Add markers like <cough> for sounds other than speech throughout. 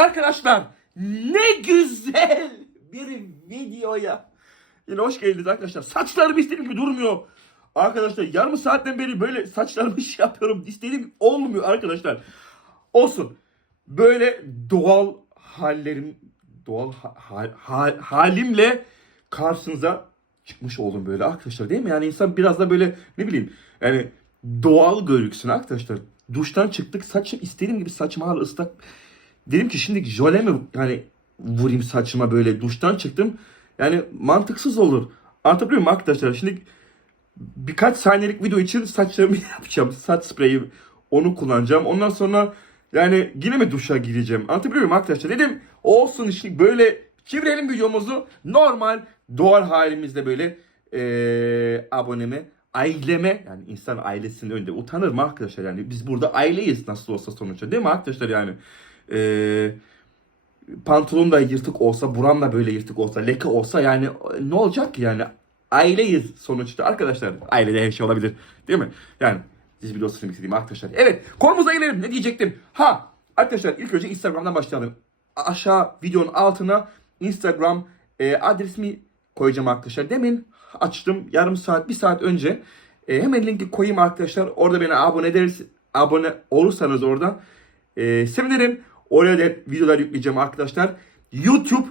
Arkadaşlar ne güzel bir videoya. Yine hoş geldiniz arkadaşlar. Saçlarım istediğim gibi durmuyor. Arkadaşlar yarım saatten beri böyle saçlarımı şey yapıyorum. İstediğim olmuyor arkadaşlar. Olsun. Böyle doğal hallerim, doğal ha- ha- ha- halimle karşınıza çıkmış oldum böyle arkadaşlar değil mi? Yani insan biraz da böyle ne bileyim yani doğal gözüksün arkadaşlar. Duştan çıktık saçım istediğim gibi saçım hala ıslak. Dedim ki şimdi jöle mi yani vurayım saçıma böyle duştan çıktım. Yani mantıksız olur. Anlatabiliyor muyum arkadaşlar? Şimdi birkaç saniyelik video için saçlarımı <laughs> yapacağım. Saç spreyi onu kullanacağım. Ondan sonra yani yine mi duşa gireceğim? Anlatabiliyor muyum arkadaşlar? Dedim olsun işte böyle çevirelim videomuzu. Normal doğal halimizde böyle eee aboneme aileme yani insan ailesinin önünde utanır mı arkadaşlar yani biz burada aileyiz nasıl olsa sonuçta değil mi arkadaşlar yani Eee pantolon da yırtık olsa buram da böyle yırtık olsa leke olsa yani ne olacak ki yani? Aileyiz sonuçta arkadaşlar. Ailede her şey olabilir değil mi? Yani siz biliyorsunuz demek istediğim arkadaşlar. Evet konumuza gelelim. Ne diyecektim? Ha arkadaşlar ilk önce instagramdan başlayalım. Aşağı videonun altına instagram e, adresimi koyacağım arkadaşlar. Demin açtım yarım saat bir saat önce. E, hemen linki koyayım arkadaşlar. Orada beni abone ederiz abone olursanız orada e, sevinirim oraya da hep videolar yükleyeceğim arkadaşlar youtube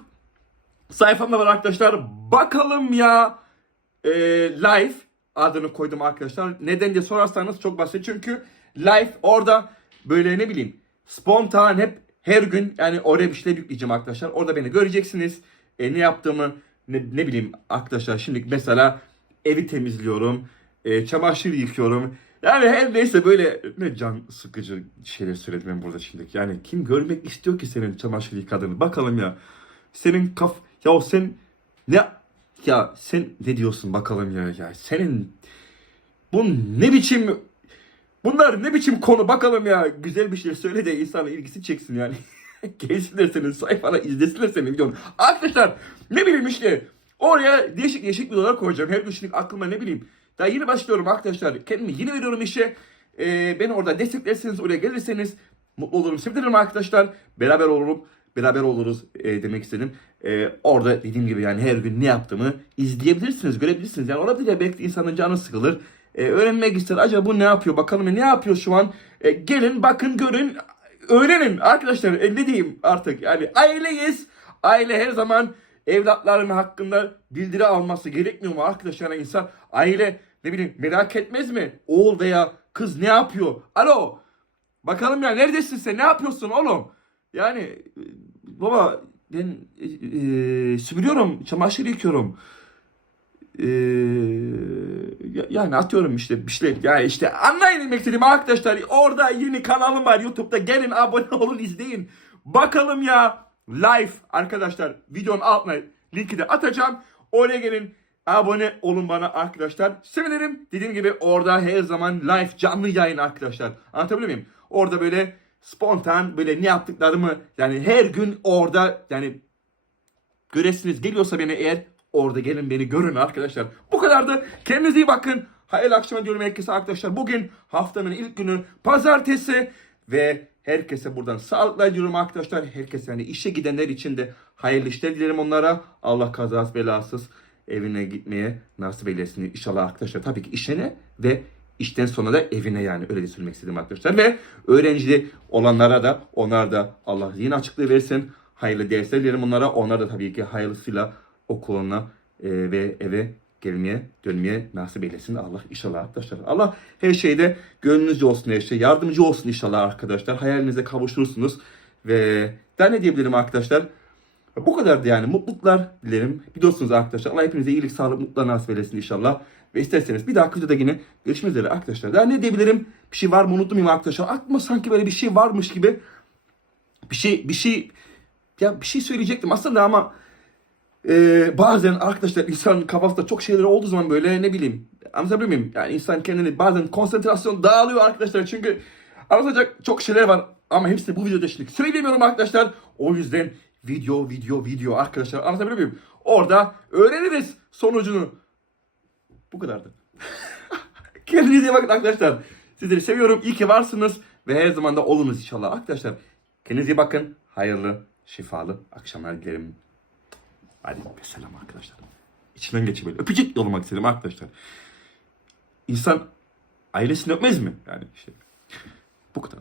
sayfam da var arkadaşlar bakalım ya e, live adını koydum arkadaşlar. Neden diye sorarsanız çok basit. Çünkü live orada böyle ne bileyim spontan hep her gün yani oraya bir şeyler yükleyeceğim arkadaşlar. Orada beni göreceksiniz. E, ne yaptığımı ne, ne bileyim arkadaşlar şimdi mesela evi temizliyorum. E, çamaşır yıkıyorum. Yani her neyse böyle ne can sıkıcı şeyler söyledim ben burada şimdi. Yani kim görmek istiyor ki senin çamaşır yıkadığını? Bakalım ya. Senin kaf... Ya sen ne ya sen ne diyorsun bakalım ya ya senin bu ne biçim bunlar ne biçim konu bakalım ya güzel bir şey söyle de insanın ilgisi çeksin yani. <laughs> Gelsinler senin sayfana izlesinler senin videonu. Arkadaşlar ne bileyim işte oraya değişik değişik videolar koyacağım. Her şimdi aklıma ne bileyim. Daha yeni başlıyorum arkadaşlar. Kendimi yeni veriyorum işe. Ee, beni orada desteklerseniz oraya gelirseniz mutlu olurum. Sevinirim arkadaşlar. Beraber olurum. Beraber oluruz e, demek istedim. E, orada dediğim gibi yani her gün ne yaptığımı izleyebilirsiniz, görebilirsiniz. Yani olabilir ya belki insanın canı sıkılır. E, öğrenmek ister. Acaba bu ne yapıyor? Bakalım ne yapıyor şu an? E, gelin bakın görün öğrenin arkadaşlar. E, ne diyeyim artık yani aileyiz. Aile her zaman evlatların hakkında bildiri alması gerekmiyor mu arkadaşlar? Yani insan aile ne bileyim merak etmez mi? Oğul veya kız ne yapıyor? Alo bakalım ya neredesin sen ne yapıyorsun oğlum? Yani e, baba ben e, e, süpürüyorum, çamaşır yıkıyorum. E, ya- yani atıyorum işte bir şeyler. Ya işte anlayın demek istediğim arkadaşlar. Orada yeni kanalım var YouTube'da. Gelin abone olun izleyin. Bakalım ya live arkadaşlar videonun altına linki de atacağım. Oraya gelin abone olun bana arkadaşlar. Sevinirim. Dediğim gibi orada her zaman live canlı yayın arkadaşlar. Anlatabiliyor muyum? Orada böyle spontan böyle ne yaptıklarımı yani her gün orada yani göresiniz geliyorsa beni eğer orada gelin beni görün arkadaşlar. Bu kadardı. Kendinize iyi bakın. Hayırlı akşam diyorum herkese arkadaşlar. Bugün haftanın ilk günü pazartesi ve herkese buradan sağlıklar diliyorum arkadaşlar. Herkese yani işe gidenler için de hayırlı işler dilerim onlara. Allah kazası belasız evine gitmeye nasip eylesin inşallah arkadaşlar. Tabii ki işine ve işten sonra da evine yani öyle de söylemek istedim arkadaşlar. Ve öğrencili olanlara da onlar da Allah zihin açıklığı versin. Hayırlı dersler dilerim onlara. Onlar da tabii ki hayırlısıyla okuluna e, ve eve gelmeye, dönmeye nasip eylesin Allah inşallah arkadaşlar. Allah her şeyde gönlünüzce olsun her şey. Yardımcı olsun inşallah arkadaşlar. Hayalinize kavuşturursunuz. Ve daha ne diyebilirim arkadaşlar? Bu kadardı yani. Mutluluklar dilerim. Biliyorsunuz arkadaşlar. Allah hepinize iyilik, sağlık, mutluluklar nasip eylesin inşallah. Ve isterseniz bir dahaki videoda yine görüşmek üzere arkadaşlar. Daha ne diyebilirim? Bir şey var mı unuttum muyum arkadaşlar? Aklıma sanki böyle bir şey varmış gibi. Bir şey, bir şey ya bir şey söyleyecektim aslında ama e, bazen arkadaşlar insanın kafasında çok şeyler olduğu zaman böyle ne bileyim anlatabiliyor muyum? Yani insan kendini bazen konsantrasyon dağılıyor arkadaşlar çünkü anlatacak çok şeyler var ama hepsini bu videoda şimdi söyleyemiyorum arkadaşlar. O yüzden video video video arkadaşlar anlatabiliyor muyum? Orada öğreniriz sonucunu. Bu kadardı. <laughs> Kendinize iyi bakın arkadaşlar. Sizleri seviyorum. İyi ki varsınız ve her zaman da olunuz inşallah arkadaşlar. Kendinize iyi bakın. hayırlı, şifalı akşamlar dilerim. Hadi selam arkadaşlar. İçinden geçip böyle öpücük yollamak istedim arkadaşlar. İnsan ailesini öpmez mi? Yani işte bu kadar.